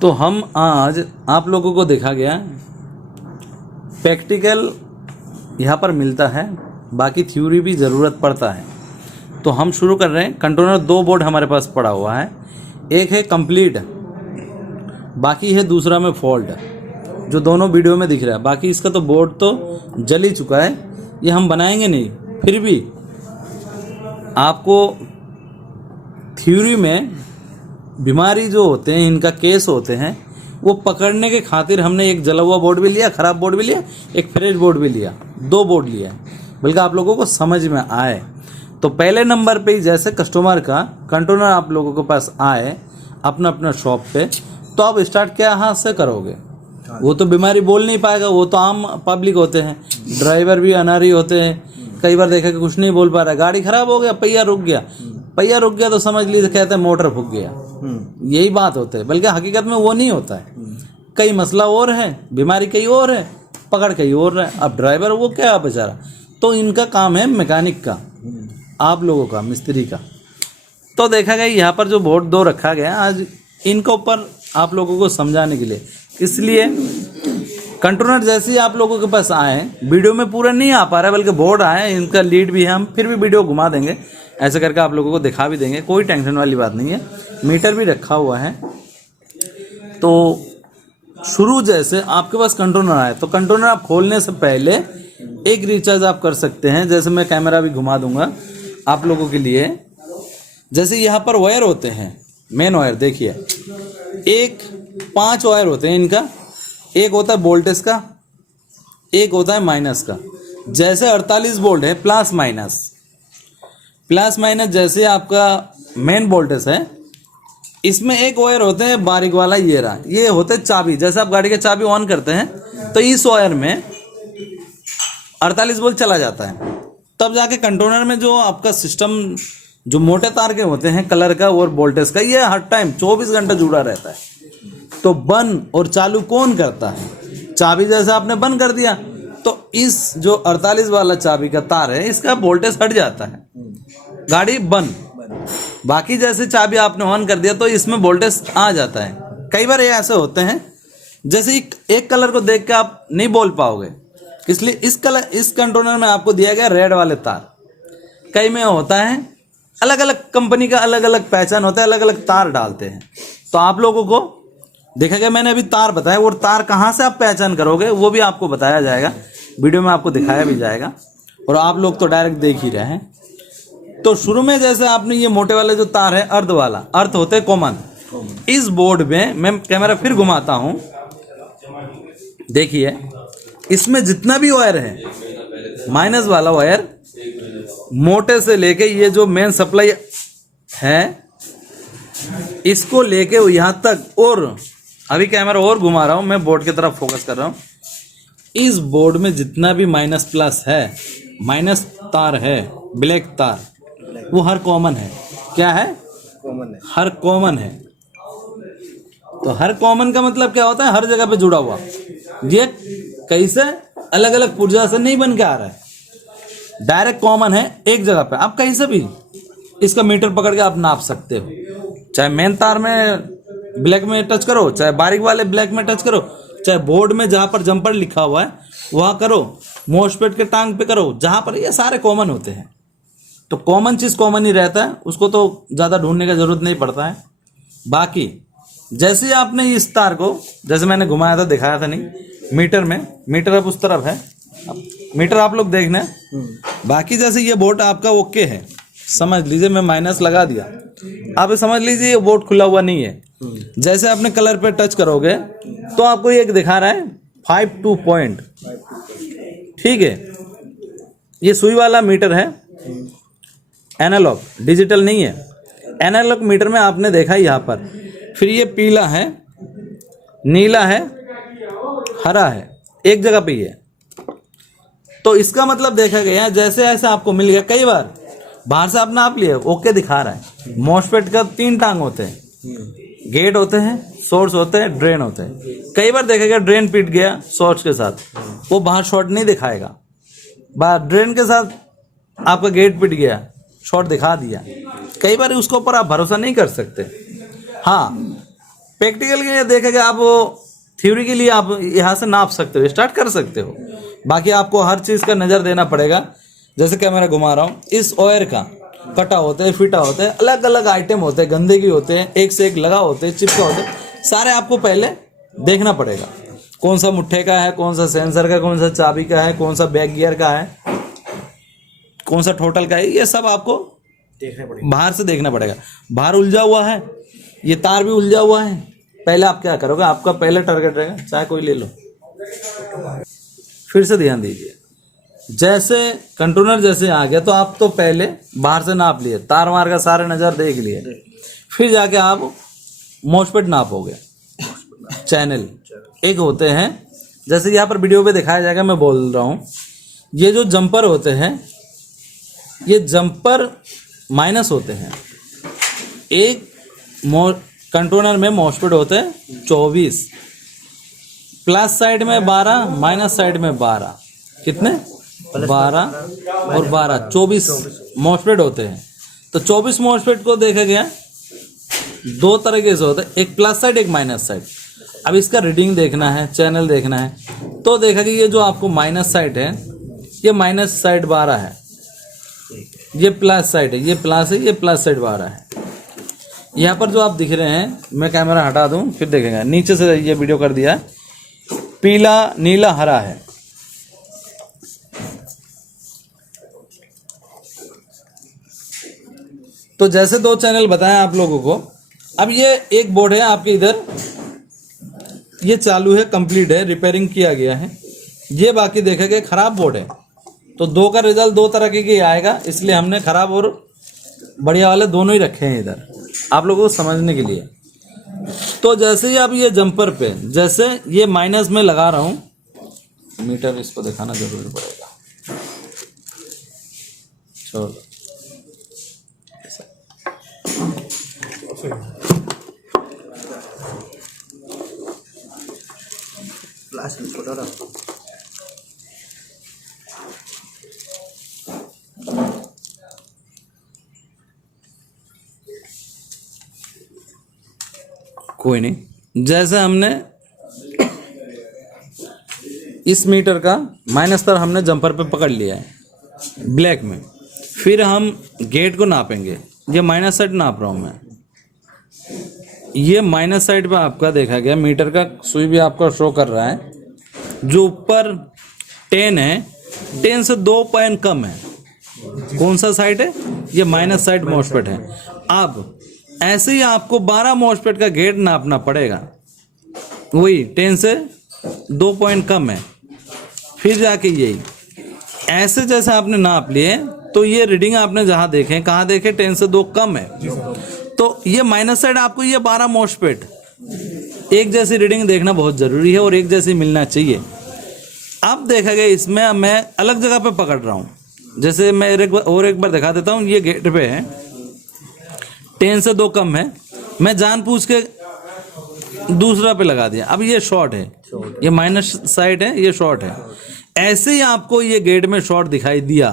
तो हम आज आप लोगों को देखा गया प्रैक्टिकल यहाँ पर मिलता है, बाकी थ्योरी भी ज़रूरत पड़ता है। तो हम शुरू कर रहे हैं। कंट्रोलर 2 बोर्ड हमारे पास पड़ा हुआ है, एक है कंप्लीट, बाकी है दूसरा में फॉल्ट, जो दोनों वीडियो में दिख रहा है। बाकी इसका तो बोर्ड तो जल ही चुका है, ये हम बनाएंगे नहीं। फिर भी आपको थ्योरी में बीमारी जो होते हैं, इनका केस होते हैं, वो पकड़ने के खातिर हमने एक जला हुआ बोर्ड भी लिया, ख़राब बोर्ड भी लिया, एक फ्रेश बोर्ड भी लिया, 2 बोर्ड लिया है, बल्कि आप लोगों को समझ में आए। तो पहले नंबर पे ही जैसे कस्टमर का कंट्रोलर आप लोगों के पास आए अपना अपना शॉप पे, तो आप स्टार्ट क्या हाथ से करोगे? वो तो बीमारी बोल नहीं पाएगा, वो तो आम पब्लिक होते हैं, ड्राइवर भी अनारी होते हैं। कई बार देखा कि कुछ नहीं बोल पा रहा, गाड़ी खराब हो गया, पहिया रुक गया तो समझ लीजिए कहते हैं मोटर फूक गया, यही बात होता है। बल्कि हकीकत में वो नहीं होता है, कई मसला और है, बीमारी कई और है, पकड़ कई और है। अब ड्राइवर वो क्या बेचारा, तो इनका काम है मैकेनिक का, आप लोगों का मिस्त्री का। तो देखा गया यहाँ पर जो बोर्ड 2 रखा गया आज इनके ऊपर आप लोगों को समझाने के लिए, इसलिए कंट्रोलर जैसे ही आप लोगों के पास आए, वीडियो में पूरा नहीं आ पा रहा है, बल्कि बोर्ड आए, इनका लीड भी है, हम फिर भी वीडियो घुमा देंगे, ऐसे करके आप लोगों को दिखा भी देंगे, कोई टेंशन वाली बात नहीं है। मीटर भी रखा हुआ है। तो शुरू जैसे आपके पास कंट्रोलर आए, तो कंट्रोलर आप खोलने से पहले एक रिचार्ज आप कर सकते हैं। जैसे मैं कैमरा भी घुमा दूंगा आप लोगों के लिए। जैसे यहाँ पर वायर होते हैं, मेन वायर देखिए, 5 वायर होते हैं इनका। एक होता है वोल्टेज का, एक होता है माइनस का। जैसे 48 वोल्ट है, प्लस माइनस जैसे आपका मेन वोल्टेज है, इसमें एक वायर होते हैं बारीक वाला, ये रहा, ये होते चाबी। जैसे आप गाड़ी की चाबी ऑन करते हैं तो इस वायर में 48 वोल्ट चला जाता है, तब जाके कंट्रोलर में जो आपका सिस्टम जो मोटे तार के होते हैं कलर का और वोल्टेज का, ये हर टाइम 24 घंटा जुड़ा रहता है। तो बंद और चालू कौन करता है? चाबी। जैसे आपने बंद कर दिया तो इस जो 48 वाला चाबी का तार है, इसका वोल्टेज हट जाता है, गाड़ी बंद। बाकी जैसे चाबी आपने ऑन कर दिया तो इसमें वोल्टेज आ जाता है। कई बार ये ऐसे होते हैं, जैसे एक कलर को देख के आप नहीं बोल पाओगे, इसलिए इस कंट्रोलर में आपको दिया गया रेड वाले तार। कई में होता है अलग अलग कंपनी का अलग अलग पहचान होता है, अलग अलग तार डालते हैं। तो आप लोगों को देखा गया, मैंने अभी तार बताया, और तार कहाँ से आप पहचान करोगे वो भी आपको बताया जाएगा, वीडियो में आपको दिखाया भी जाएगा, और आप लोग तो डायरेक्ट देख ही रहे हैं। तो शुरू में जैसे आपने ये मोटे वाले जो तार है, अर्थ वाला, अर्थ होते हैं कॉमन। इस बोर्ड में मैं कैमरा फिर घुमाता हूं, देखिए इसमें जितना भी वायर है, माइनस वाला वायर मोटे से लेके ये जो मेन सप्लाई है इसको लेके यहाँ तक, और अभी कैमरा और घुमा रहा हूं, मैं बोर्ड की तरफ फोकस कर रहा हूं। इस बोर्ड में जितना भी माइनस प्लस है, माइनस तार है, ब्लैक तार, वो हर कॉमन है। क्या है? कॉमन है, हर कॉमन है। तो हर कॉमन का मतलब क्या होता है? हर जगह पे जुड़ा हुआ। ये कैसे अलग अलग पुर्जा से नहीं बन के आ रहा है, डायरेक्ट कॉमन है एक जगह पे। आप कहीं से भी इसका मीटर पकड़ के आप नाप सकते हो, चाहे मेन तार में ब्लैक में टच करो, चाहे बारीक वाले ब्लैक में टच करो, चाहे बोर्ड में जहां पर जंपर लिखा हुआ है वहां करो, मोस्टपेट के टांग पे करो, जहां पर ये सारे कॉमन होते हैं। तो कॉमन चीज कॉमन ही रहता है, उसको तो ज्यादा ढूंढने का जरूरत नहीं पड़ता है। बाकी जैसे आपने इस तार को, जैसे मैंने घुमाया था, दिखाया था नहीं, मीटर में, मीटर अब उस तरफ है, मीटर आप लोग देखना है। बाकी जैसे ये बोर्ड आपका ओके है, समझ लीजिए, मैं माइनस लगा दिया, आप समझ लीजिए ये बोर्ड खुला हुआ नहीं है। जैसे आपने कलर पे टच करोगे तो आपको एक दिखा रहा है 52 पॉइंट, ठीक है। ये सुई वाला मीटर है, एनालॉग, डिजिटल नहीं है। एनालॉग मीटर में आपने देखा यहाँ पर, फिर ये पीला है, नीला है, हरा है, एक जगह पे ही है। तो इसका मतलब देखा गया, जैसे ऐसे आपको मिल गया। कई बार बाहर से आपने आप लिया, ओके दिखा रहा है। मॉसफेट का 3 टांग होते हैं, गेट होते हैं, सोर्स होते हैं, ड्रेन होते हैं। कई बार देखेगा ड्रेन पिट गया सोर्स के साथ, वो बाहर शॉर्ट नहीं दिखाएगा, बाहर ड्रेन के साथ आपका गेट पिट गया, शॉर्ट दिखा दिया। कई बार उसके ऊपर आप भरोसा नहीं कर सकते। हाँ, प्रैक्टिकल के लिए देखेंगे आप, वो थ्योरी के लिए आप यहाँ से नाप सकते हो, स्टार्ट कर सकते हो। बाकी आपको हर चीज़ का नज़र देना पड़ेगा। जैसे कैमरा घुमा रहा हूँ, इस ऑयर का कटा होता है, फिटा होता है, अलग अलग आइटम होते हैं, गंदगी होते हैं, एक से एक लगा होते हैं, चिपका होते हैं, सारे आपको पहले देखना पड़ेगा। कौन सा मुट्ठे का है, कौन सा सेंसर का, कौन सा चाबी का है, कौन सा बैक गियर का है, कौन सा टोटल का है, ये सब आपको देखना पड़ेगा, बाहर से देखना पड़ेगा। बाहर उलझा हुआ है, ये तार भी उलझा हुआ है, पहले आप क्या करोगे, आपका पहले टारगेट रहेगा, चाहे कोई ले लो। फिर से ध्यान दीजिए, जैसे कंट्रोलर जैसे आ गया तो आप तो पहले बाहर से नाप लिए, तार मार का सारे नज़र देख लिए, फिर जाके आप मॉस्फेट नापोगे। चैनल एक होते हैं, जैसे यहाँ पर वीडियो पे दिखाया जाएगा, मैं बोल रहा हूँ, ये जो जंपर होते हैं, ये जंपर माइनस होते हैं। एक कंट्रोलर में मॉस्फेट होते हैं 24, प्लस साइड में 12, माइनस साइड में 12, कितने 12 और 12 24 मॉस्फेट होते हैं। तो 24 मॉस्फेट को देखा गया दो तरीके से होता है, एक प्लस साइड एक माइनस साइड। अब इसका रीडिंग देखना है, चैनल देखना है, तो देखा कि ये जो आपको माइनस साइड है, ये माइनस साइड 12 है, ये प्लस साइड है, ये प्लस है, ये प्लस साइड 12 है। यहाँ पर जो आप दिख रहे हैं, मैं कैमरा हटा दूं फिर देखेंगे, नीचे से ये वीडियो कर दिया, पीला नीला हरा है। तो जैसे दो चैनल बताएं आप लोगों को। अब ये एक बोर्ड है आपके इधर, ये चालू है, कंप्लीट है, रिपेयरिंग किया गया है। ये बाकी देखा गया खराब बोर्ड है, तो दो का रिजल्ट दो तरह के आएगा, इसलिए हमने खराब और बढ़िया वाले दोनों ही रखे हैं इधर आप लोगों को समझने के लिए। तो जैसे ही आप ये जंपर पे, जैसे ये माइनस में लगा रहा हूँ, मीटर इसको दिखाना जरूरी पड़ेगा, चलो कोई नहीं। जैसे हमने इस मीटर का माइनस तार हमने जंपर पे पकड़ लिया है ब्लैक में, फिर हम गेट को नापेंगे। ये माइनस साइड नाप रहा हूँ मैं, ये माइनस साइड पे आपका देखा गया मीटर का सुई भी आपका शो कर रहा है, जो ऊपर 10 है, 10 से 2 पॉइंट कम है। कौन सा साइड है, ये माइनस साइड मॉस्फेट है। अब ऐसे ही आपको 12 मॉस्फेट का गेट नापना पड़ेगा, वही 10 से 2 पॉइंट कम है, फिर जाके यही ऐसे जैसे आपने नाप लिए, तो ये रीडिंग आपने जहां देखे, कहाँ देखे, 10 से 2 कम है, तो ये माइनस साइड आपको ये 12 मॉस्फेट एक जैसी रीडिंग देखना बहुत जरूरी है और एक जैसी मिलना चाहिए। अब देखा गया इसमें मैं अलग जगह पे पकड़ रहा हूँ, जैसे मैं एक बार दिखा देता हूँ। ये गेट पे है, 10 से 2 कम है, मैं जानबूझ के दूसरा पे लगा दिया। अब ये शॉर्ट है, ये माइनस साइड है, ये शॉर्ट है। ऐसे ही आपको ये गेट में शॉर्ट दिखाई दिया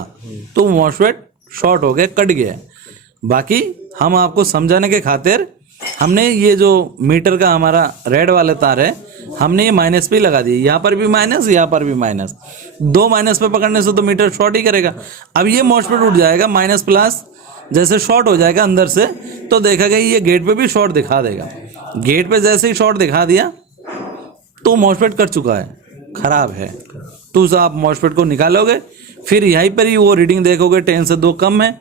तो मॉस्फेट शॉर्ट हो गया, कट गया। बाकी हम आपको समझाने के खातिर हमने ये जो मीटर का हमारा रेड वाले तार है, हमने ये माइनस पे लगा दिए, यहाँ पर भी माइनस, यहाँ पर भी माइनस। 2 माइनस पे पकड़ने से तो मीटर शॉर्ट ही करेगा। अब ये मॉस्फेट उठ जाएगा, माइनस प्लस जैसे शॉर्ट हो जाएगा अंदर से, तो देखा गया ये गेट पे भी शॉर्ट दिखा देगा। गेट पे जैसे ही शॉर्ट दिखा दिया तो मॉस्फेट कर चुका है, खराब है। तो उस आप मॉस्फेट को निकालोगे, फिर यहीं पर ही वो रीडिंग देखोगे 10 से 2 कम है,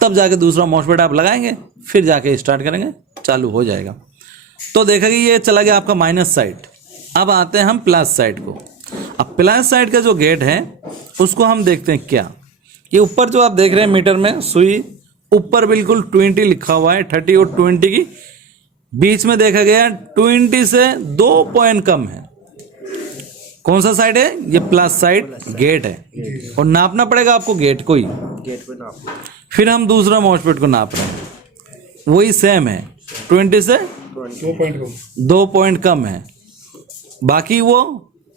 तब जाके दूसरा मॉस्फेट आप लगाएंगे, फिर जाके स्टार्ट करेंगे, चालू हो जाएगा। तो देखा कि ये चला गया आपका माइनस साइड। अब आते हैं हम प्लस साइड को। अब प्लस साइड का जो गेट है उसको हम देखते हैं क्या। ये ऊपर जो आप देख रहे हैं मीटर में सुई ऊपर बिल्कुल 20 लिखा हुआ है, 30 और 20 की बीच में देखा गया 20 से 2 पॉइंट कम है। कौन सा साइड है, ये प्लस साइड गेट है, और नापना पड़ेगा आपको गेट को ही। गेट पे नाप, फिर हम दूसरा मॉस्फेट को नाप रहे हैं, वही सेम है, 20 से 2 पॉइंट कम है। बाकी वो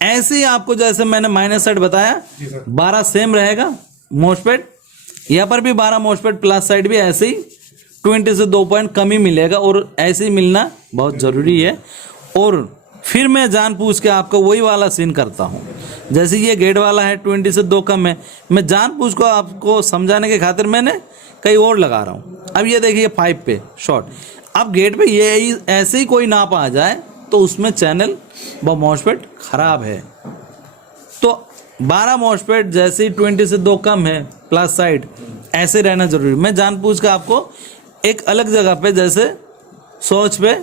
ऐसे ही आपको जैसे मैंने माइनस साइड बताया 12 सेम रहेगा मॉस्फेट, यहाँ पर भी 12 मॉस्फेट, प्लस साइड भी ऐसे ही 20 से 2 पॉइंट कम ही मिलेगा, और ऐसे ही मिलना बहुत ज़रूरी है। और फिर मैं जानबूझ के आपको वही वाला सीन करता हूँ, जैसे ये गेट वाला है 20 से 2 कम है, मैं जानबूझ को आपको समझाने के खातिर मैंने कहीं और लगा रहा हूँ। अब ये देखिए 5 पे शॉर्ट, अब गेट पे ये ऐसे ही कोई नाप आ जाए तो उसमें चैनल व मॉसफेट खराब है। तो 12 मॉसफेट जैसे ही 20 से 2 कम है प्लस साइड, ऐसे रहना जरूरी। मैं जानबूझ के आपको एक अलग जगह पे जैसे सोच पे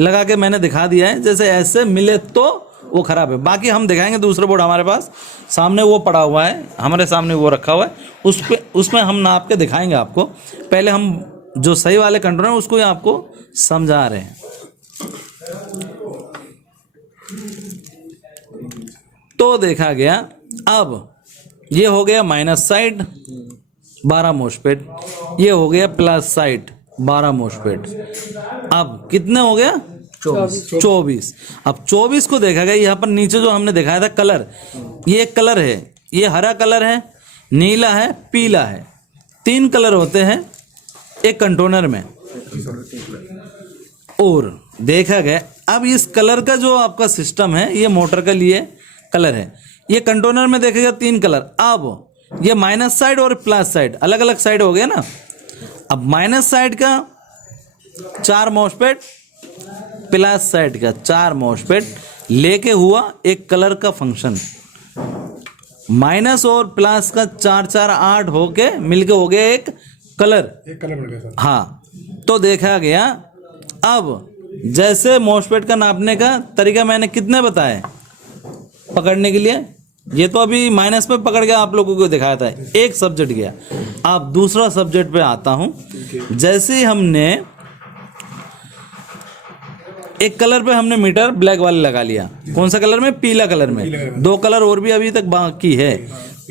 लगा के मैंने दिखा दिया है, जैसे ऐसे मिले तो वो खराब है। बाकी हम दिखाएंगे दूसरा बोर्ड हमारे पास सामने वो पड़ा हुआ है, हमारे सामने वो रखा हुआ है, उसमें हम नाप के दिखाएंगे आपको। पहले हम जो सही वाले कंट्रोल है उसको ही आपको समझा रहे हैं। तो देखा गया, अब ये हो गया माइनस साइड 12 मॉसफेट, ये हो गया प्लस साइड 12 मॉसफेट। अब कितने हो गया 24। अब 24 को देखा गया, यहाँ पर नीचे जो हमने दिखाया था कलर, ये एक कलर है, ये हरा कलर है, नीला है, पीला है, 3 कलर होते हैं एक कंटेनर में। और देखा गया, अब इस कलर का जो आपका सिस्टम है, ये मोटर के लिए कलर है, ये कंटेनर में देखेगा 3 कलर। अब ये माइनस साइड और प्लस साइड अलग अलग साइड हो गया ना। अब माइनस साइड का 4 मॉसफेट, प्लस साइड का 4 मॉसफेट लेके हुआ एक कलर का फंक्शन। माइनस और प्लस का 4 4 8 होके मिलके हो गया एक कलर बन गया सर। हाँ, तो देखा गया। अब जैसे मॉसफेट का नापने का तरीका मैंने कितने बताए पकड़ने के लिए, ये तो अभी माइनस पे पकड़ के आप लोगों को दिखाया था, एक सब्जेक्ट गया। अब दूसरा सब्जेक्ट पे आता हूं। जैसे हमने एक कलर पे हमने मीटर ब्लैक वाले लगा लिया, कौन सा कलर में, पीला कलर में, 2 कलर और भी अभी तक बाकी है।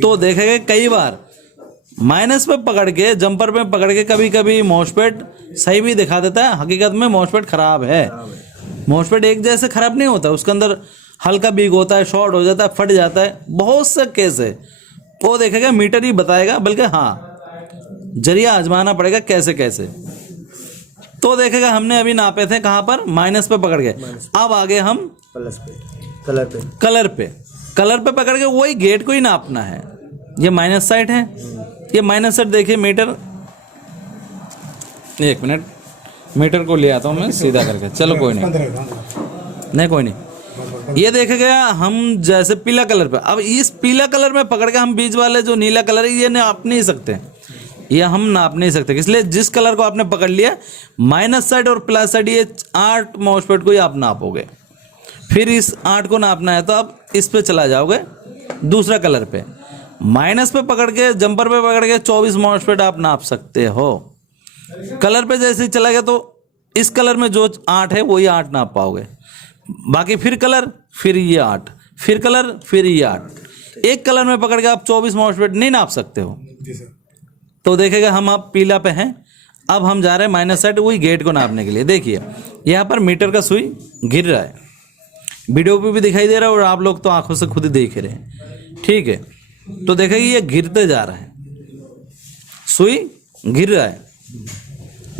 तो देखेंगे कई बार माइनस पे पकड़ के, जंपर पे पकड़ के कभी कभी मॉसफेट सही भी दिखा देता है, हकीकत में मॉसफेट खराब है। मॉसफेट एक जैसे खराब नहीं होता, उसके अंदर हल्का बीग होता है, शॉर्ट हो जाता है, फट जाता है, बहुत से केस है। वो देखेगा मीटर ही बताएगा, बल्कि हाँ जरिया आजमाना पड़ेगा कैसे कैसे। तो देखेगा हमने अभी नापे थे कहाँ पर, माइनस पे पकड़ के। अब आगे हम प्लस पे, कलर पे, कलर पे पकड़ के वही गेट को ही नापना है। ये माइनस साइड है, ये माइनस साइड देखिए मीटर, 1 मिनट मीटर को ले आता हूँ मैं सीधा करके, चलो कोई नहीं कोई नहीं। ये देखा गया हम जैसे पीला कलर पे, अब इस पीला कलर में पकड़ के हम बीच वाले जो नीला कलर है ये नाप नहीं सकते, ये हम नाप नहीं सकते। इसलिए जिस कलर को आपने पकड़ लिया, माइनस साइड और प्लस साइड, ये 8 मॉसफेट को ही आप नापोगे। फिर इस 8 को नापना है तो आप इस पे चला जाओगे दूसरा कलर पे, माइनस पे पकड़ के, जंपर पे पकड़ के 24 मॉसफेट आप नाप सकते हो। कलर पे जैसे ही चला गया तो इस कलर में जो 8 है वही 8 नाप पाओगे। बाकी फिर कलर, फिर ये 8, फिर कलर, फिर ये 8। एक कलर में पकड़ के आप 24 मॉसफेट नहीं नाप सकते हो। तो देखेगा हम आप पीला पे हैं। अब हम जा रहे हैं माइनस साइड, वही गेट को नापने के लिए। देखिए यहाँ पर मीटर का सुई गिर रहा है, वीडियो पे भी दिखाई दे रहा है और आप लोग तो आंखों से खुद ही देख रहे हैं, ठीक है। तो देखेगा ये गिरते जा रहा है, सुई गिर रहा है,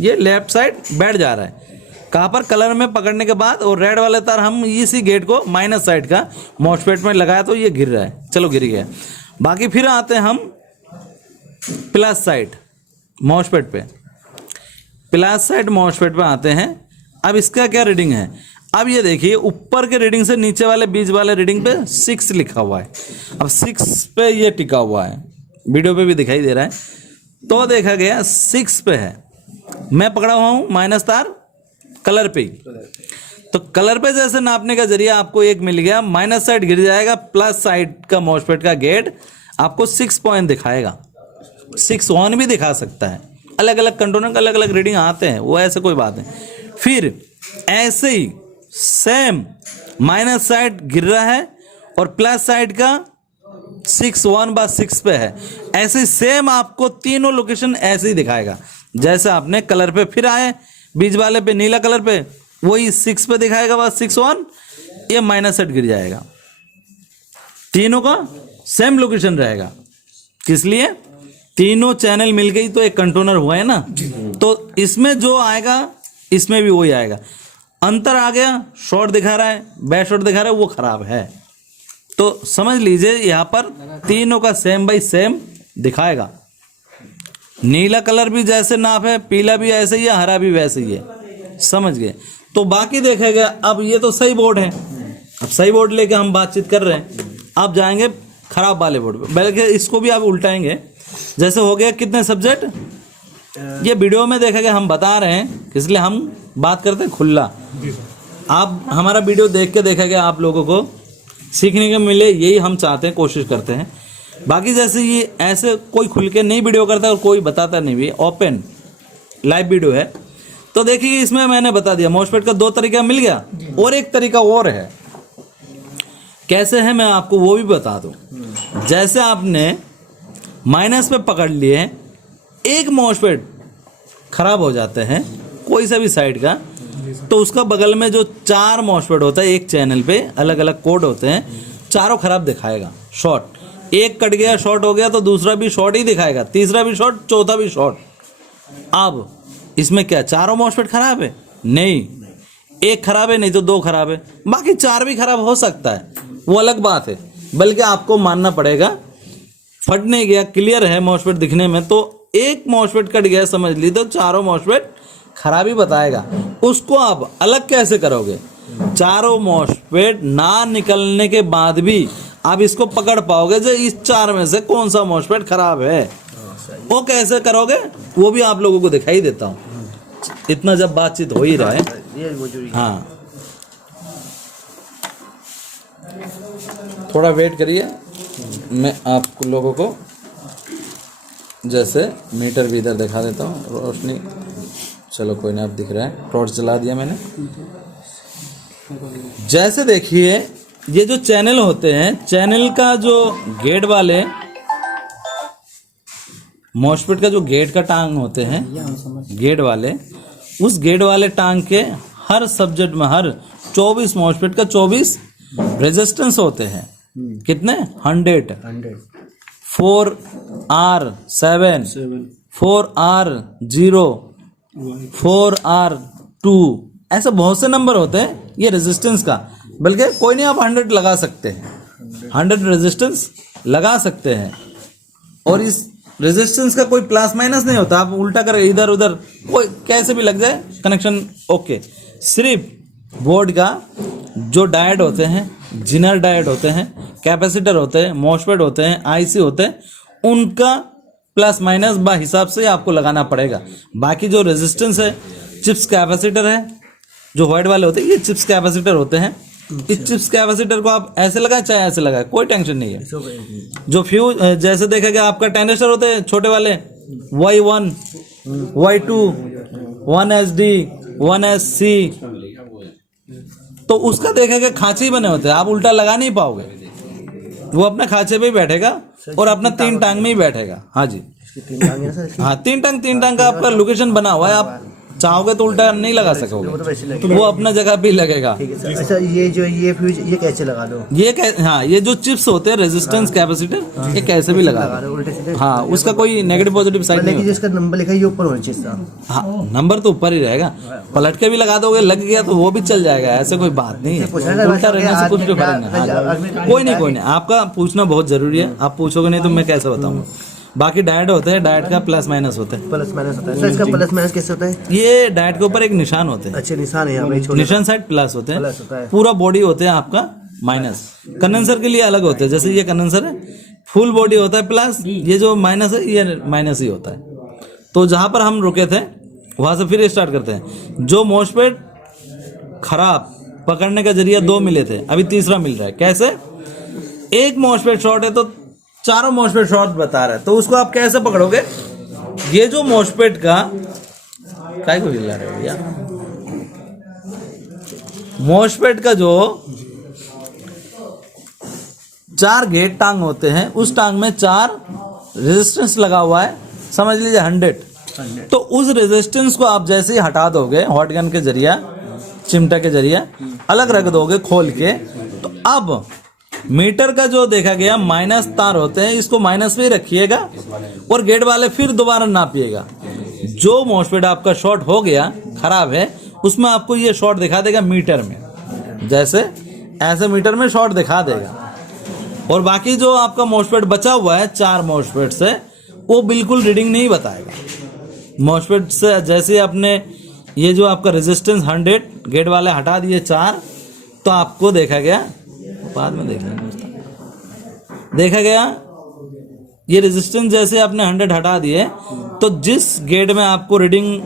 ये लेफ्ट साइड बैठ जा रहा है। कहाँ पर, कलर में पकड़ने के बाद, और रेड वाले तार हम इसी गेट को माइनस साइड का मॉसफेट में लगाया तो ये गिर रहा है, चलो गिर गया। बाकी फिर आते हैं हम प्लस साइड मॉसफेट पे, प्लस साइड मॉसफेट पे आते हैं। अब इसका क्या रीडिंग है, अब ये देखिए ऊपर के रीडिंग से नीचे वाले बीच वाले रीडिंग पे 6 लिखा हुआ है। अब 6 पे ये टिका हुआ है, वीडियो पे भी दिखाई दे रहा है। तो देखा गया 6 पे है, मैं पकड़ा हुआ हूँ माइनस तार कलर पे ही। तो कलर पे जैसे नापने का जरिया आपको एक मिल गया, माइनस साइड गिर जाएगा, प्लस साइड का मॉसफेट का गेट आपको 6 पॉइंट दिखाएगा, 6 भी दिखा सकता है। अलग अलग कंट्रोलर का अलग अलग रीडिंग आते हैं, वो ऐसे कोई बात नहीं। फिर ऐसे ही सेम माइनस साइड गिर रहा है और प्लस साइड का 6 पे है, ऐसे ही सेम आपको तीनों लोकेशन ऐसे ही दिखाएगा। जैसे आपने कलर पे फिर आए, बीच वाले पे नीला कलर पे, वही 6 पे दिखाएगा, बस 6 ये माइनस साइड गिर जाएगा। तीनों का सेम लोकेशन रहेगा, किस लिए, तीनों चैनल मिल गई तो एक कंट्रोलर हुआ है ना। तो तो इसमें जो आएगा इसमें भी वही आएगा। अंतर आ गया, शॉर्ट दिखा रहा है, बैक शॉर्ट दिखा रहा है, वो खराब है। तो समझ लीजिए यहाँ पर तीनों का सेम बाई सेम दिखाएगा। नीला कलर भी जैसे नाप है, पीला भी ऐसे ही है, हरा भी वैसे ही है, समझ गए। तो बाकी देखेगा, अब ये तो सही बोर्ड है, अब सही बोर्ड लेके हम बातचीत कर रहे हैं। अब जाएंगे खराब वाले बोर्ड पे, बल्कि इसको भी आप उल्टाएंगे। जैसे हो गया कितने सब्जेक्ट, ये वीडियो में देखेगा, हम बता रहे हैं इसलिए हम बात करते हैं खुला। आप हमारा वीडियो देख के देखेगा, आप लोगों को सीखने को मिले, यही हम चाहते हैं, कोशिश करते हैं। बाकी जैसे ये ऐसे कोई खुल के नहीं वीडियो करता और कोई बताता नहीं भी, ओपन लाइव वीडियो है। तो देखिए इसमें मैंने बता दिया मॉसफेट का 2 तरीका मिल गया, और एक तरीका और है। कैसे है मैं आपको वो भी बता दूं। जैसे आपने माइनस पे पकड़ लिए, एक मॉसफेट खराब हो जाते हैं कोई सा भी साइड का, तो उसका बगल में जो 4 मॉसफेट होता है एक चैनल पे, अलग अलग कोड होते हैं, चारों खराब दिखाएगा, शॉर्ट। एक कट गया, शॉर्ट हो गया, तो दूसरा भी शॉर्ट ही दिखाएगा, तीसरा भी शॉर्ट, चौथा भी शॉर्ट। अब इसमें क्या चारों मॉसफेट खराब है? नहीं, एक खराब है, नहीं तो 2 खराब है, बाकी 4 भी खराब हो सकता है, वो अलग बात है। बल्कि आपको मानना पड़ेगा फट नहीं गया, क्लियर है मॉसफेट दिखने में, तो एक मॉसफेट कट गया समझ ली, तो चारों मॉसफेट खराबी बताएगा। उसको आप अलग कैसे करोगे? चारों मॉसफेट ना निकलने के बाद भी आप इसको पकड़ पाओगे जो इस 4 में से कौन सा मॉसफेट खराब है। वो कैसे करोगे वो भी आप लोगों को दिखाई देता हूँ, इतना जब बातचीत हो ही रहा है। हाँ, थोड़ा वेट करिए, मैं आप लोगों को जैसे मीटर भी इधर दिखा देता हूँ, रोशनी चलो कोई नहीं, आप दिख रहा है, टॉर्च जला दिया मैंने। जैसे देखिए ये जो चैनल होते हैं, चैनल का जो गेट वाले मॉसफेट का जो गेट का टांग होते हैं, गेट वाले, उस गेट वाले टांग के हर सब्जेक्ट में हर 24 मॉसफेट का 24 रेजिस्टेंस होते हैं। कितने? 100 4R7 4R0 4R2, ऐसे बहुत से नंबर होते हैं ये रेजिस्टेंस का। बल्कि कोई नहीं, आप 100 लगा सकते हैं, 100 रेजिस्टेंस लगा सकते हैं। और इस रेजिस्टेंस का कोई प्लस माइनस नहीं होता, आप उल्टा कर इधर उधर कोई कैसे भी लग जाए, कनेक्शन ओके। सिर्फ बोर्ड का जो डायोड होते हैं, जिनर डायोड होते हैं, कैपेसिटर होते हैं, मॉसफेट होते हैं, आईसी होते हैं, उनका प्लस माइनस बा हिसाब से आपको लगाना पड़ेगा। बाकी जो रेजिस्टेंस है, चिप्स कैपेसिटर है, जो व्हाइट वाले होते हैं ये चिप्स कैपेसिटर होते हैं। इस चिप्स कैपेसिटर को आप ऐसे लगाए चाहे ऐसे लगाए, कोई टेंशन नहीं है। जो फ्यूज जैसे देखेगा आपका ट्रांजिस्टर होते हैं छोटे वाले, Y1 Y2 1SD 1SC, तो उसका देखेगा खांचे ही बने होते हैं, आप उल्टा लगा नहीं पाओगे, वो अपने खांचे पे ही बैठेगा और अपना 3 टांग में ही बैठेगा। हाँ जी, हाँ 3 टांग का आपका लोकेशन बना हुआ है, आप चाहोगे तो उल्टा नहीं लगा सकोगे, तो वो अपना जगह पे लगेगा। अच्छा, ये फ्यूज ये कैसे लगा दो? हाँ, ये जो चिप्स होते हैं रेजिस्टेंस कैपेसिटर, ये कैसे भी लगा दो। हाँ, उसका कोई नेगेटिव पॉजिटिव साइड नहीं है। जिसका नंबर लिखा है ये ऊपर होना चाहिए। हाँ, नंबर तो ऊपर ही रहेगा, पलट के भी लगा दोगे, लग गया तो वो भी चल जाएगा, ऐसे कोई बात नहीं है। उल्टा रहने से कुछ भी फर्क नहीं। कोई नहीं, आपका पूछना बहुत जरूरी है, आप पूछोगे नहीं तो मैं कैसे बताऊंगा। बाकी डायोड होते हैं, डायोड का प्लस माइनस होता है। प्लस माइनस होता है सर, इसका प्लस माइनस कैसे होता है? ये डायोड के ऊपर एक निशान होते हैं। अच्छे निशान है यहाँ पे, निशान साइड प्लस होते हैं, पूरा बॉडी होते हैं आपका माइनस। कंडेंसर के लिए अलग होते हैं, जैसे ये कंडेंसर है, फुल बॉडी होता है प्लस, ये जो माइनस है ये माइनस ही होता है। तो जहां पर हम रुके थे वहां से फिर स्टार्ट करते हैं। जो मॉसफेट खराब पकड़ने का जरिया 2 मिले थे, अभी तीसरा मिल रहा है। कैसे? एक मॉसफेट शॉर्ट है तो चारों मॉसफेट शॉर्ट बता रहा है, तो उसको आप कैसे पकड़ोगे? ये जो मॉसफेट का काय को हिला रहे भैया, मॉसफेट का जो 4 गेट टांग होते हैं, उस टांग में 4 रेजिस्टेंस लगा हुआ है, समझ लीजिए 100। तो उस रेजिस्टेंस को आप जैसे ही हटा दोगे हॉट गन के जरिया, चिमटा के जरिया अलग रख दोगे खोल के, तो अब मीटर का जो देखा गया माइनस तार होते हैं, इसको माइनस में ही रखिएगा और गेट वाले फिर दोबारा नापिएगा। जो मॉस्फेट आपका शॉर्ट हो गया, खराब है, उसमें आपको ये शॉर्ट दिखा देगा मीटर में, जैसे ऐसे मीटर में शॉर्ट दिखा देगा। और बाकी जो आपका मॉस्फेट बचा हुआ है 4 मॉस्फेट से, वो बिल्कुल रीडिंग नहीं बताएगा। मॉस्फेट से जैसे आपने ये जो आपका रेजिस्टेंस 100 गेट वाले हटा दिए 4, तो आपको देखा गया, बाद में देख लेंगे, देखा गया ये रेजिस्टेंस जैसे आपने 100 हटा दिए, तो जिस गेट में आपको रीडिंग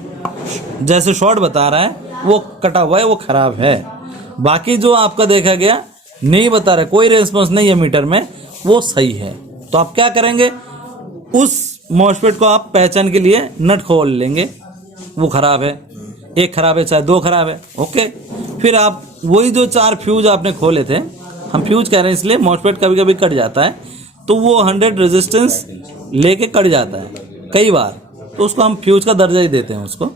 जैसे शॉर्ट बता रहा है वो कटा हुआ है, वो खराब है। बाकी जो आपका देखा गया नहीं बता रहा, कोई रेस्पॉन्स नहीं है मीटर में, वो सही है। तो आप क्या करेंगे, उस मॉस्फेट को आप पहचान के लिए नट खोल लेंगे, वो खराब है, एक खराब है चाहे 2 खराब है, ओके। फिर आप वही जो 4 फ्यूज आपने खोले थे, हम फ्यूज कह रहे हैं इसलिए मॉस्फेट कभी कभी कट जाता है, तो वो 100 रेजिस्टेंस लेके कट जाता है कई बार, तो उसको हम फ्यूज का दर्जा ही देते हैं उसको,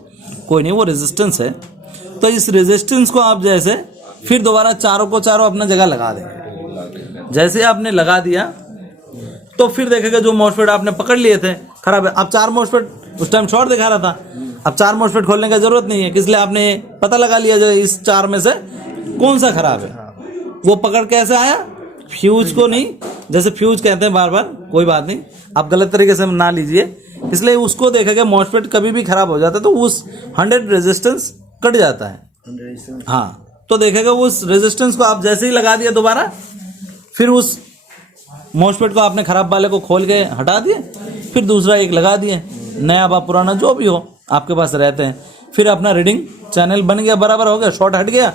कोई नहीं, वो रेजिस्टेंस है। तो इस रेजिस्टेंस को आप जैसे फिर दोबारा चारों को चारों अपना जगह लगा देंगे। जैसे आपने लगा दिया तो फिर देखेगा जो मॉस्फेट आपने पकड़ लिए थे खराब है। अब 4 मॉस्फेट उस टाइम शॉर्ट दिखा रहा था, अब 4 मॉस्फेट खोलने का जरूरत नहीं है, इसलिए आपने पता लगा लिया जो इस 4 में से कौन सा खराब है। वो पकड़ कैसे आया, फ्यूज को नहीं, जैसे फ्यूज कहते हैं बार बार, कोई बात नहीं, आप गलत तरीके से ना लीजिए, इसलिए उसको देखेगा मॉस्फेट कभी भी खराब हो जाता है तो उस 100 रेजिस्टेंस कट जाता है। हाँ, तो देखेगा उस रेजिस्टेंस को आप जैसे ही लगा दिया दोबारा, फिर उस मॉस्फेट को आपने खराब वाले को खोल के हटा दिए, फिर दूसरा एक लगा दिए, नया बा पुराना जो भी हो आपके पास रहते हैं, फिर अपना रीडिंग चैनल बन गया, बराबर हो गया, शॉर्ट हट गया,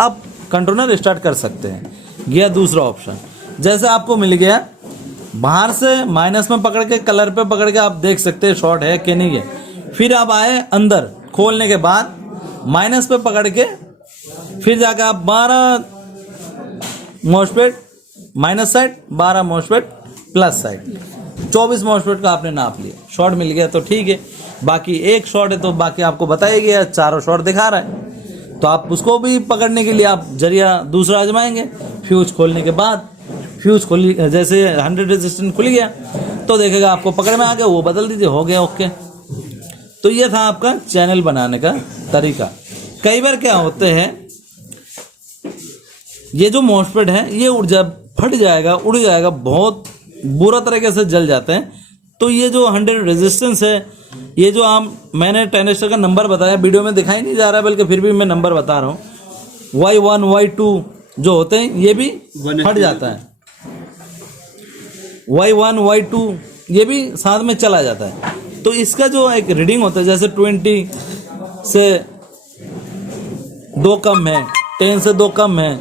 अब कंट्रोलर स्टार्ट कर सकते हैं। गया दूसरा ऑप्शन, जैसे आपको मिल गया बाहर से माइनस में पकड़ के, कलर पे पकड़ के आप देख सकते हैं शॉर्ट है कि नहीं है। फिर आप आए अंदर, खोलने के बाद माइनस पे पकड़ के फिर जाकर आप 12 MOSFET minus side, 12 MOSFET plus side, 24 MOSFET का आपने नाप लिया, शॉर्ट मिल गया तो ठीक है। बाकी एक शॉर्ट है तो बाकी आपको बताया गया, चारों शॉर्ट दिखा रहा है, तो आप उसको भी पकड़ने के लिए आप जरिया दूसरा आजमाएंगे। फ्यूज खोलने के बाद, फ्यूज खोली जैसे 100 रेजिस्टेंस खुल गया तो देखेगा आपको पकड़ में आ गया, वो बदल दीजिए, हो गया ओके। तो ये था आपका चैनल बनाने का तरीका। कई बार क्या होते हैं, ये जो मॉस्फेट है ये फट जाएगा, उड़ जाएगा, बहुत बुरा तरीके से जल जाते हैं। तो ये जो 100 रेजिस्टेंस है, ये जो मैंने टेनेस्टर का नंबर बताया, वीडियो में दिखाई नहीं जा रहा है, बल्कि फिर भी मैं नंबर बता रहा हूँ, Y1 Y2 जो होते हैं ये भी फट जाता है, Y1 Y2 ये भी साथ में चला जाता है। तो इसका जो एक रीडिंग होता है, जैसे 20 से 2 कम है, 10 से 2 कम है,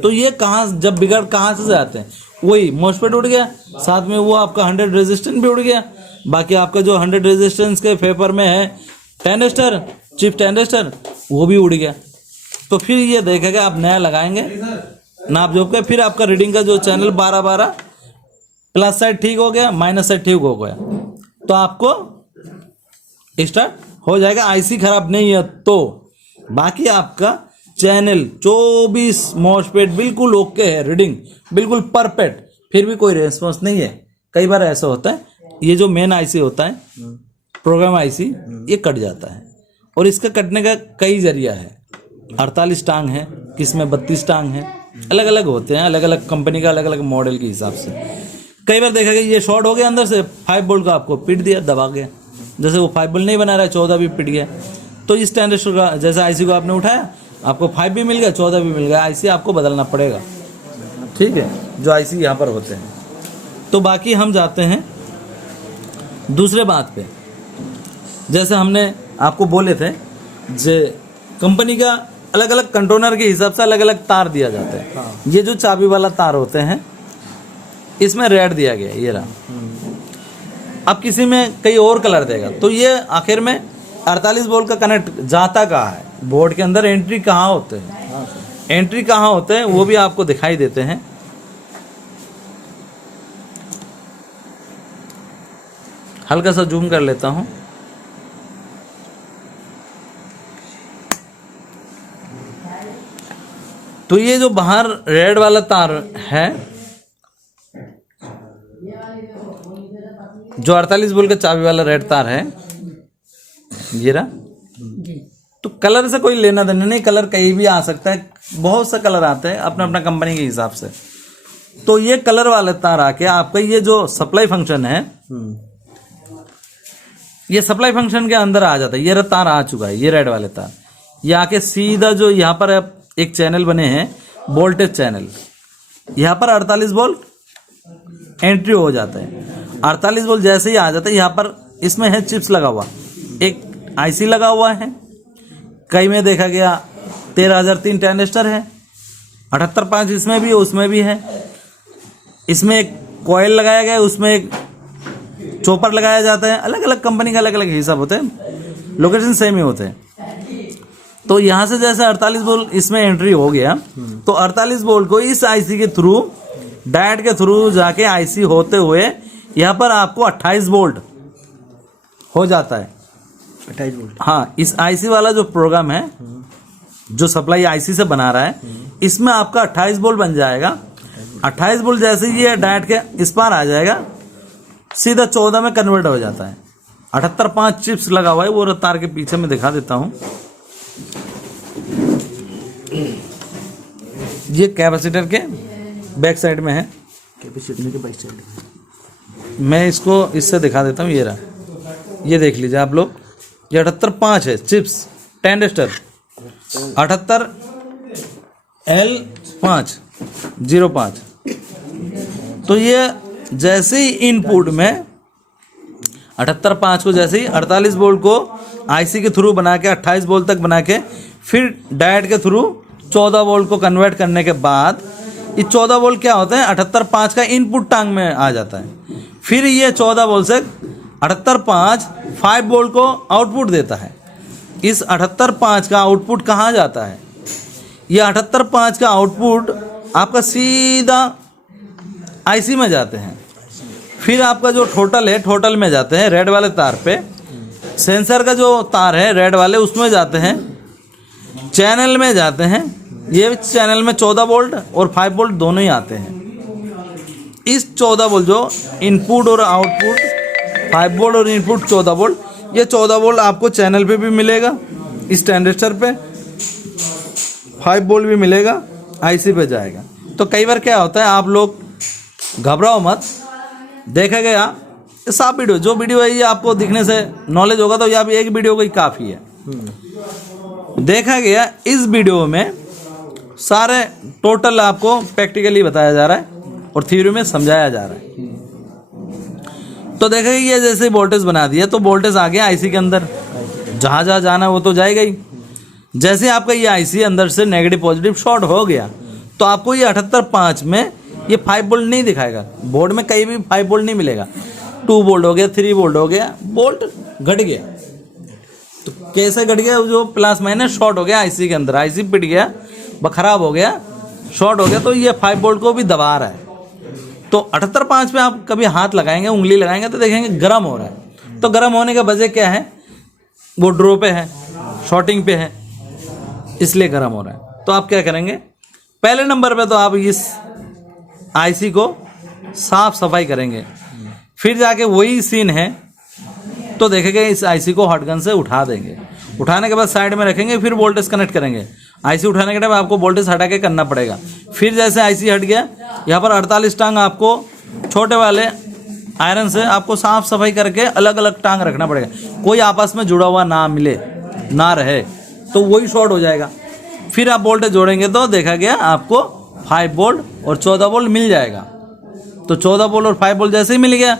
तो ये कहाँ जब बिगड़ कहाँ से जाते हैं, वही मॉस्फेट उड़ गया, साथ में वो आपका 100 रेजिस्टेंस भी उड़ गया, बाकी आपका जो 100 रेजिस्टेंस के फेपर में है टेनेस्टर, चिप टेनेस्टर, वो भी उड़ गया। तो फिर ये देखेगा आप नया लगाएंगे नाप जोप के, फिर आपका रीडिंग का जो चैनल 12 प्लस साइड ठीक हो गया, माइनस साइड ठीक हो गया, तो आपको स्टार्ट हो जाएगा। आईसी खराब नहीं है तो बाकी आपका चैनल 24 मॉस्फेट बिल्कुल ओके है, रीडिंग बिल्कुल परफेक्ट, फिर भी कोई रेस्पॉन्स नहीं है। कई बार ऐसा होता है, ये जो मेन आईसी होता है, प्रोग्राम आईसी, ये कट जाता है, और इसका कटने का कई जरिया है। 48 टांग है, किसमें 32 टांग है, अलग अलग होते हैं, अलग अलग कंपनी का, अलग अलग मॉडल के हिसाब से। कई बार देखा गया ये शॉर्ट हो गया अंदर से, 5 बोल्ट का आपको पिट दिया, दबा गया, जैसे वो 5 बोल्ट नहीं बना रहा है, 14 भी पिट गया। तो इस टेनेस्टर का जैसे आईसी को आपने उठाया, आपको 5 भी मिल गया, 14 भी मिल गया, आईसी आपको बदलना पड़ेगा, ठीक है, जो आईसी यहाँ पर होते हैं। तो बाकी हम जाते हैं दूसरे बात पे, जैसे हमने आपको बोले थे जे कंपनी का अलग अलग कंट्रोलर के हिसाब से अलग अलग तार दिया जाता है। हाँ। ये जो चाबी वाला तार होते हैं, इसमें रेड दिया गया, ये रहा। अब किसी में कई और कलर देगा, तो ये आखिर में 48 वोल्ट का कनेक्ट जाता कहाँ है, बोर्ड के अंदर एंट्री कहाँ होते हैं। हाँ, एंट्री कहाँ होते हैं वो भी आपको दिखाई देते हैं। हल्का सा जूम कर लेता हूं। तो ये जो बाहर रेड वाला तार है, जो 48 वोल्ट का चाबी वाला रेड तार है, ये रहा। तो कलर से कोई लेना देना नहीं, कलर कहीं भी आ सकता है, बहुत सा कलर आते हैं अपना अपना कंपनी के हिसाब से। तो ये कलर वाले तार आके आपका ये जो सप्लाई फंक्शन है, ये सप्लाई फंक्शन के अंदर आ जाता है। ये तार आ चुका है, ये रेड वाले तार, ये आके सीधा जो यहाँ पर एक चैनल बने हैं वोल्टेज चैनल, यहाँ पर 48 वोल्ट एंट्री हो जाता है। 48 वोल्ट जैसे ही आ जाता है, यहाँ पर इसमें है चिप्स लगा हुआ, एक आईसी लगा हुआ है, कई में देखा गया 13003 ट्रांजिस्टर है, 78.5 इसमें भी उसमें भी है, इसमें एक कॉइल लगाया गया है, उसमें एक चॉपर लगाया जाता है। अलग अलग कंपनी का अलग अलग हिसाब होते हैं, लोकेशन सेम ही होते हैं। तो यहाँ से जैसे 48 वोल्ट इसमें एंट्री हो गया, तो 48 वोल्ट को इस आईसी के थ्रू, डायट के थ्रू जाके आईसी होते हुए यहाँ पर आपको 28 वोल्ट हो जाता है। 28 वोल्ट। हाँ, इस आईसी वाला जो प्रोग्राम है, जो सप्लाई आईसी से बना रहा है, इसमें आपका 28 वोल्ट बन जाएगा। 28 वोल्ट जैसे ये डायट के इस पार आ जाएगा, सीधा 14 में कन्वर्ट हो जाता है। 78.5 चिप्स लगा हुआ है, वो तार के पीछे में दिखा देता हूँ। ये कैपेसिटर के बैक साइड में है, कैपेसिटर के बैक साइड। मैं इसको इससे दिखा देता हूँ। ये रहा, ये देख लीजिए आप लोग, ये 78.5 है चिप्स ट्रांजिस्टर, 78L505। तो ये जैसे ही इनपुट में 78.5 को जैसे ही 48 वोल्ट को आईसी के थ्रू बना के 28 वोल्ट तक बना के फिर डायट के थ्रू 14 वोल्ट को कन्वर्ट करने के बाद ये 14 वोल्ट क्या होता है, 78.5 का इनपुट टांग में आ जाता है। फिर ये 14 वोल्ट से 78.5 5 वोल्ट को आउटपुट देता है। इस 78.5 का आउटपुट कहाँ जाता है, ये 78.5 का आउटपुट आपका सीधा आईसी में जाते हैं। फिर आपका जो टोटल है, टोटल में जाते हैं रेड वाले तार पे, सेंसर का जो तार है रेड वाले उसमें जाते हैं, चैनल में जाते हैं। ये चैनल में 14 वोल्ट और 5 वोल्ट दोनों ही आते हैं। इस 14 वोल्ट जो इनपुट और आउटपुट, 5 वोल्ट और इनपुट 14 वोल्ट, ये 14 वोल्ट आपको चैनल पे भी मिलेगा, इस ट्रांजिस्टर पे 5 वोल्ट भी मिलेगा, आईसी पे जाएगा। तो कई बार क्या होता है, आप लोग घबराओ मत, देखा गया साफ वीडियो, जो वीडियो है ये आपको दिखने से नॉलेज होगा, तो यहाँ एक वीडियो ही काफ़ी है। देखा गया इस वीडियो में सारे टोटल आपको प्रैक्टिकली बताया जा रहा है और थ्योरी में समझाया जा रहा है। तो देखा गया ये जैसे वोल्टेज बना दिया, तो वोल्टेज आ गया आईसी के अंदर, जहाँ जहाँ जाना है वो तो जाएगा ही। जैसे आपका ये आईसी अंदर से नेगेटिव पॉजिटिव शॉर्ट हो गया, तो आपको ये 78.5 में ये 5 वोल्ट नहीं दिखाएगा, बोर्ड में कहीं भी 5 वोल्ट नहीं मिलेगा। 2 वोल्ट हो गया, 3 वोल्ट हो गया, वोल्ट घट गया। तो कैसे घट गया, जो प्लस माइनस शॉर्ट हो गया आईसी के अंदर, आईसी पिट गया, खराब हो गया, शॉर्ट हो गया, तो ये 5 वोल्ट को भी दबा रहा है। तो 78.5 पे आप कभी हाथ लगाएंगे, उंगली लगाएंगे तो देखेंगे गर्म हो रहा है। तो गर्म होने का वजह क्या है, वो ड्रो पे है, शॉर्टिंग पे है, इसलिए गर्म हो रहा है। तो आप क्या करेंगे, पहले नंबर पे तो आप इस आईसी को साफ सफाई करेंगे, फिर जाके वही सीन है तो देखेंगे इस आईसी को हॉट गन से उठा देंगे, उठाने के बाद साइड में रखेंगे, फिर वोल्टेज कनेक्ट करेंगे। आईसी उठाने के टाइम आपको वोल्टेज हटा के करना पड़ेगा। फिर जैसे आईसी हट गया, यहाँ पर 48 टांग आपको छोटे वाले आयरन से आपको साफ सफाई करके अलग अलग टांग रखना पड़ेगा, कोई आपस में जुड़ा हुआ ना मिले ना रहे, तो वही शॉर्ट हो जाएगा। फिर आप वोल्टेज जोड़ेंगे तो देखा गया आपको 5 वोल्ट और 14 वोल्ट मिल जाएगा। तो 14 वोल्ट और 5 वोल्ट जैसे ही मिल गया,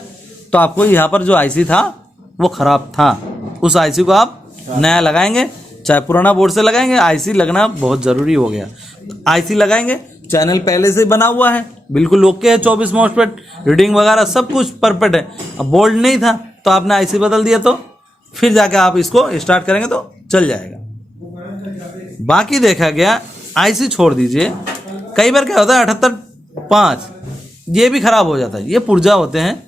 तो आपको यहाँ पर जो आईसी था वो ख़राब था, उस आईसी को आप नया लगाएंगे, चाहे पुराना बोर्ड से लगाएंगे। आईसी लगना बहुत ज़रूरी हो गया। आईसी लगाएंगे, चैनल पहले से बना हुआ है, बिल्कुल ओके है, 24 मॉसफेट रीडिंग वगैरह सब कुछ परफेक्ट है। अब बोल्ड नहीं था तो आपने आईसी बदल दिया, तो फिर जाके आप इसको स्टार्ट करेंगे तो चल जाएगा। बाकी देखा गया आईसी छोड़ दीजिए, कई बार क्या होता है 78.5 ये भी ख़राब हो जाता है। ये पुर्जा होते हैं,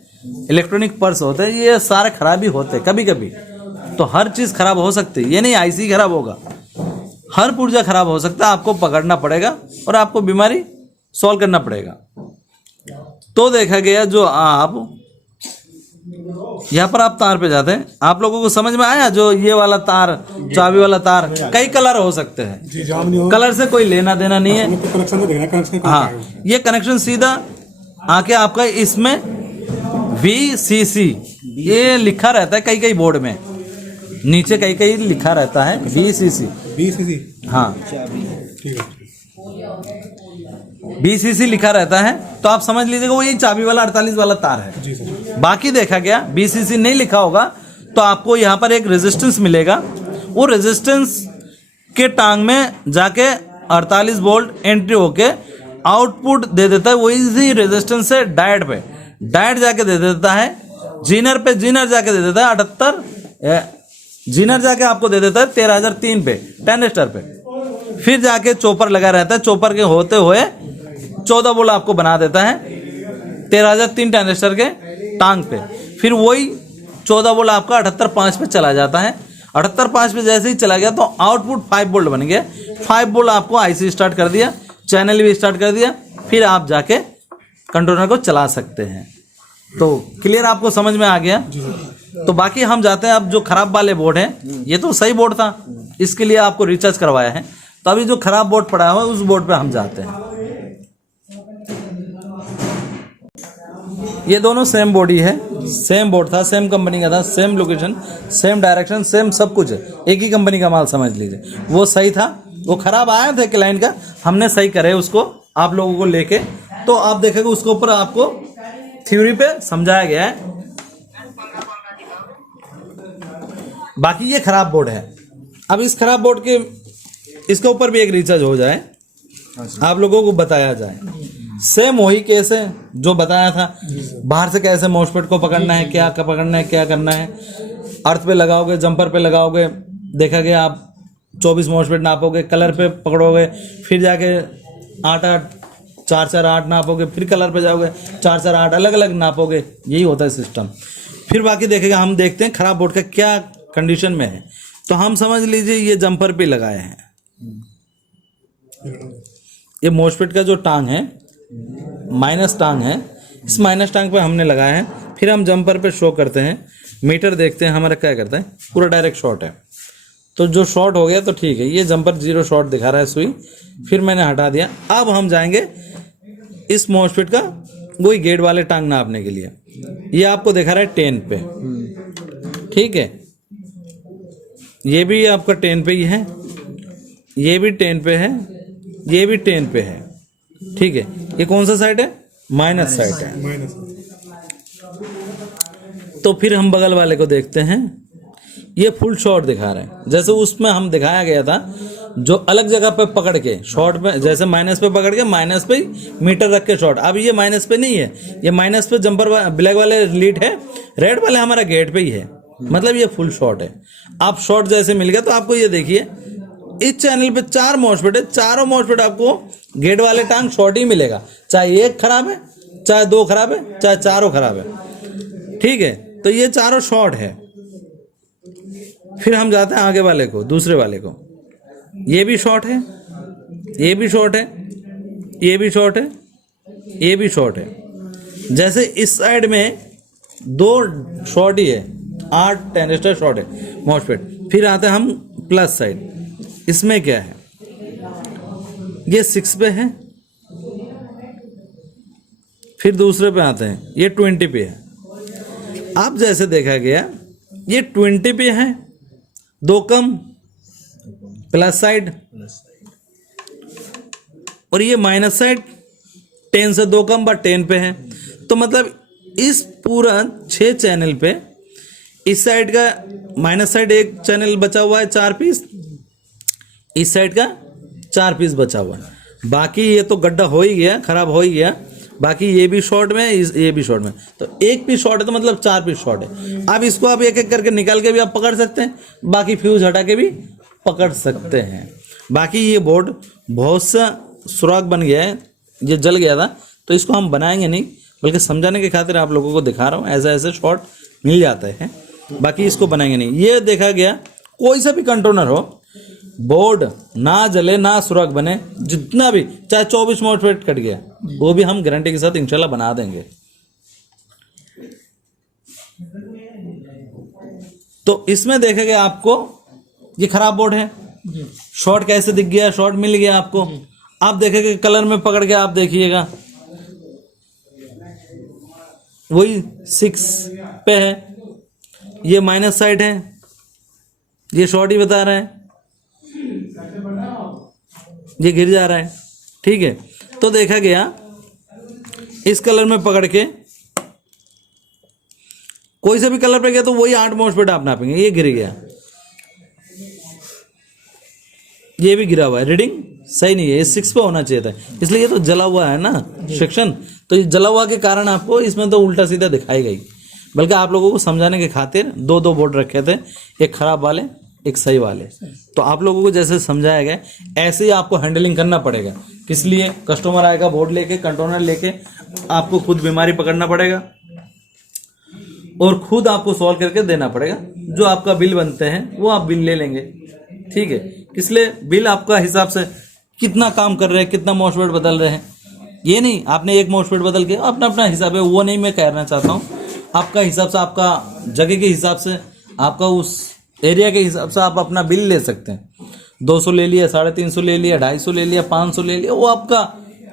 इलेक्ट्रॉनिक पर्स होते हैं, ये सारे खराब ही होते हैं कभी कभी। तो हर चीज़ खराब हो सकती है, ये नहीं आईसी खराब होगा, हर पुर्जा खराब हो सकता है। आपको पकड़ना पड़ेगा और आपको बीमारी सॉल्व करना पड़ेगा। तो देखा गया जो आप यहाँ पर आप तार पे जाते हैं, आप लोगों को समझ में आया? जो ये वाला तार, चाबी वाला तार, कई कलर हो सकते हैं, कलर से कोई लेना देना नहीं है। कनेक्शन तो देखना, कनेक्शन हाँ, ये कनेक्शन सीधा आके आपका इसमें VCC ये लिखा रहता है कई कई बोर्ड में, नीचे कई कई लिखा रहता है VCC। हाँ, ठीक है, VCC लिखा रहता है, तो आप समझ लीजिएगा वो यही चाबी वाला 48 वाला तार है। जी सर। बाकी देखा गया VCC नहीं लिखा होगा तो आपको यहाँ पर एक रेजिस्टेंस मिलेगा, वो रेजिस्टेंस के टांग में जाके 48 वोल्ट एंट्री होके आउटपुट दे देता है, वही रेजिस्टेंस से डायोड पे, डायोड जाके दे देता है जीनर पे, जीनर जाके दे देता है 78, जीनर जाके आपको दे देता है 13003 पे, ट्रांजिस्टर पे, फिर जाके चोपर लगा रहता है, चोपर के होते हुए 14 वोल्ट आपको बना देता है 13003 ट्रांजिस्टर के टांग पे, फिर वही 14 वोल्ट आपका 78.5 पे चला जाता है। 78.5 पे जैसे ही चला गया तो आउटपुट 5 वोल्ट बन गया, 5 वोल्ट आपको IC स्टार्ट कर दिया, चैनल भी स्टार्ट कर दिया, फिर आप जाके कंट्रोलर को चला सकते हैं। तो क्लियर आपको समझ में आ गया? तो बाकी हम जाते हैं अब जो खराब वाले बोर्ड हैं, ये तो सही बोर्ड था, इसके लिए आपको रिचार्ज करवाया है, तो अभी जो खराब बोर्ड पड़ा हुआ है उस बोर्ड पे हम जाते हैं। ये दोनों सेम बॉडी है, सेम बोर्ड था, सेम कंपनी का था, same location, same direction, same सब कुछ है, एक ही कंपनी का माल समझ लीजिए। वो सही था, वो खराब आया था क्लाइंट का, हमने सही करे उसको आप लोगों को लेके, तो आप देखेंगे उसके ऊपर आपको थ्योरी पे समझाया गया है। बाकी ये खराब बोर्ड है, अब इस खराब बोर्ड के इसके ऊपर भी एक रिचार्ज हो जाए, आप लोगों को बताया जाए। सेम वही केस है जो बताया था, बाहर से कैसे मॉसफेट को पकड़ना है, क्या पकड़ना है, क्या करना है, अर्थ पे लगाओगे, जंपर पे लगाओगे, देखा गया आप 24 मॉसफेट नापोगे, कलर पे पकड़ोगे, फिर जाके 8-8 4-4-8 नापोगे, फिर कलर पे जाओगे 4-4-8 अलग अलग नापोगे, यही होता है सिस्टम। फिर बाकी देखेगा, हम देखते हैं खराब बोर्ड का क्या कंडीशन में है। तो हम समझ लीजिए ये जंपर पे लगाए हैं, ये मॉसफेट का जो टांग है माइनस टांग है, इस माइनस टांग पे हमने लगाया है, फिर हम जंपर पे शो करते हैं, मीटर देखते हैं हमारा क्या करता है, पूरा डायरेक्ट शॉर्ट है, तो जो शॉर्ट हो गया तो ठीक है, ये जंपर 0 शॉर्ट दिखा रहा है सुई, फिर मैंने हटा दिया। अब हम जाएंगे इस मॉसफेट का वही गेट वाले टांग नापने के लिए, ये आपको दिखा रहा है 10 पे, ठीक है, ये भी आपका 10 पे ही है, ये भी 10 पे है, ये भी 10 पे है, ठीक है। ये कौन सा साइड है? माइनस साइड है। तो फिर हम बगल वाले को देखते हैं, ये फुल शॉर्ट दिखा रहे हैं, जैसे उसमें हम दिखाया गया था जो अलग जगह पे पकड़ के शॉर्ट पे, जैसे माइनस पे पकड़ के माइनस पे मीटर रख के शॉर्ट। अब ये माइनस पे नहीं है, ये माइनस पे जंपर ब्लैक वाले लीड है, रेड वाले हमारा गेट पे ही है, मतलब ये फुल शॉर्ट है। आप शॉर्ट जैसे मिल गया तो आपको ये देखिए इस चैनल पे 4 मॉसफेट है, चारों मॉसफेट आपको गेट वाले टांग शॉर्ट ही मिलेगा, चाहे एक खराब है, चाहे 2 खराब है, चाहे चारों खराब है, ठीक है। तो ये चारों शॉर्ट है। फिर हम जाते हैं आगे वाले को, दूसरे वाले को, ये भी शॉर्ट है, ये भी शॉर्ट है, ये भी शॉर्ट है, ये भी शॉर्ट है। जैसे इस साइड में 2 शॉर्ट ही है, 8 ट्रांजिस्टर शॉर्ट है मॉसफेट। फिर आते हैं हम प्लस साइड, इसमें क्या है, ये 6 पे है, फिर दूसरे पे आते हैं, ये 20 पे है। अब जैसे देखा गया ये 20 पे है, 2 कम प्लस साइड, और ये माइनस साइड 10 से 2 कम बट 10 पे है। तो मतलब इस पूरा 6 चैनल पे इस साइड का माइनस साइड एक चैनल बचा हुआ है 4 पीस, इस साइड का 4 पीस बचा हुआ है, बाकी ये तो गड्ढा हो ही गया, खराब हो ही गया, बाकी ये भी शॉर्ट में, ये भी शॉर्ट में, तो एक पीस शॉर्ट है तो मतलब 4 पीस शॉर्ट है। अब इसको आप एक एक करके निकाल के भी आप पकड़ सकते हैं, बाकी फ्यूज हटा के भी पकड़ सकते हैं। बाकी ये बोर्ड बहुत सा सुराख बन गया है, ये जल गया था, तो इसको हम बनाएंगे नहीं, बल्कि समझाने के खातिर आप लोगों को दिखा रहा हूँ, ऐसे ऐसे शॉर्ट मिल जाते हैं, बाकी इसको बनाएंगे नहीं। ये देखा गया कोई सा भी कंट्रोलर हो, बोर्ड ना जले ना सुराख बने, जितना भी, चाहे 24 मॉसफेट कट गया वो भी हम गारंटी के साथ इंशाल्लाह बना देंगे। तो इसमें देखेंगे आपको ये खराब बोर्ड है, शॉर्ट कैसे दिख गया, शॉर्ट मिल गया आपको। आप देखेंगे कलर में पकड़ के आप देखिएगा वही 6 पे है, ये माइनस साइड है, ये शॉर्ट ही बता रहा है, ये गिर जा रहा है। ठीक है, तो देखा गया इस कलर में पकड़ के कोई से भी कलर पे गया तो वही 8 मॉसफेट आप नापेंगे। ये गिर गया, ये भी गिरा हुआ है, रीडिंग सही नहीं है, ये 6 पे होना चाहिए था, इसलिए ये तो जला हुआ है ना सेक्शन, तो ये जला हुआ के कारण आपको इसमें तो उल्टा सीधा दिखाई गई। बल्कि आप लोगों को समझाने के खातिर 2 बोर्ड रखे थे, एक खराब वाले एक सही वाले। तो आप लोगों को जैसे समझाया गया ऐसे ही आपको हैंडलिंग करना पड़ेगा। किस लिए? कस्टमर आएगा बोर्ड लेके, कंट्रोलर लेके, आपको खुद बीमारी पकड़ना पड़ेगा और खुद आपको सॉल्व करके देना पड़ेगा। जो आपका बिल बनते हैं वो आप बिल ले लेंगे। ठीक है, इसलिए बिल आपका हिसाब से कितना काम कर रहे हैं, कितना मॉसफेट बदल रहे हैं, ये नहीं आपने एक मॉसफेट बदल के अपना अपना हिसाब है, वो नहीं मैं कहना चाहता हूँ। आपका हिसाब से, आपका जगह के हिसाब से, आपका उस एरिया के हिसाब से आप अपना बिल ले सकते हैं। 200 ले लिया, 350 ले लिया, 250 ले लिया, 500 ले लिया, वो आपका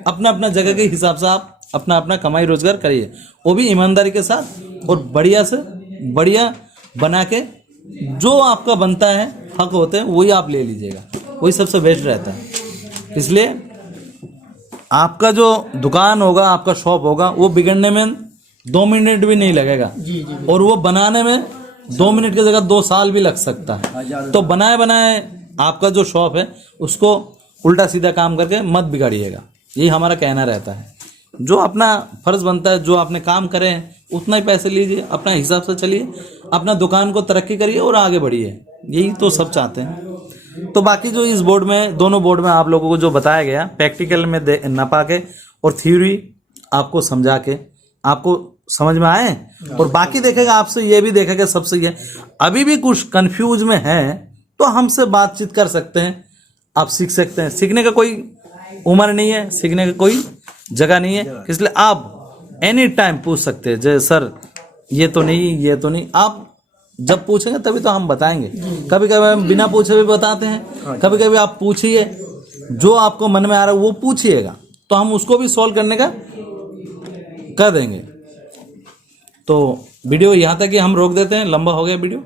अपना अपना जगह के हिसाब से आप अपना अपना कमाई रोजगार करिए, वो भी ईमानदारी के साथ और बढ़िया से बढ़िया बना के। जो आपका बनता है, हक होते हैं, वही आप ले लीजिएगा, वही सबसे बेस्ट रहता है। इसलिए आपका जो दुकान होगा, आपका शॉप होगा, वो बिगड़ने में 2 मिनट भी नहीं लगेगा और वो बनाने में 2 मिनट की जगह 2 साल भी लग सकता है। तो बनाए बनाए आपका जो शॉप है उसको उल्टा सीधा काम करके मत बिगाड़िएगा, यही हमारा कहना रहता है। जो अपना फर्ज बनता है, जो आपने काम करे हैं उतना ही पैसे लीजिए, अपना हिसाब से चलिए, अपना दुकान को तरक्की करिए और आगे बढ़िए, यही तो सब चाहते हैं। तो बाकी जो इस बोर्ड में, दोनों बोर्ड में आप लोगों को जो बताया गया प्रैक्टिकल में नपा के और थ्योरी आपको समझा के आपको समझ में आए, और बाकी देखेगा आपसे ये भी देखेगा सबसे ये अभी भी कुछ कंफ्यूज में है तो हमसे बातचीत कर सकते हैं, आप सीख सकते हैं। सीखने का कोई उम्र नहीं है, सीखने का कोई जगह नहीं है, इसलिए आप एनी टाइम पूछ सकते हैं। जैसे सर ये तो नहीं, ये तो नहीं, आप जब पूछेंगे तभी तो हम बताएंगे। कभी कभी हम बिना पूछे भी बताते हैं, कभी कभी आप पूछिए, जो आपको मन में आ रहा है वो पूछिएगा, तो हम उसको भी सॉल्व करने का कर देंगे। तो वीडियो यहाँ तक ही हम रोक देते हैं, लंबा हो गया वीडियो।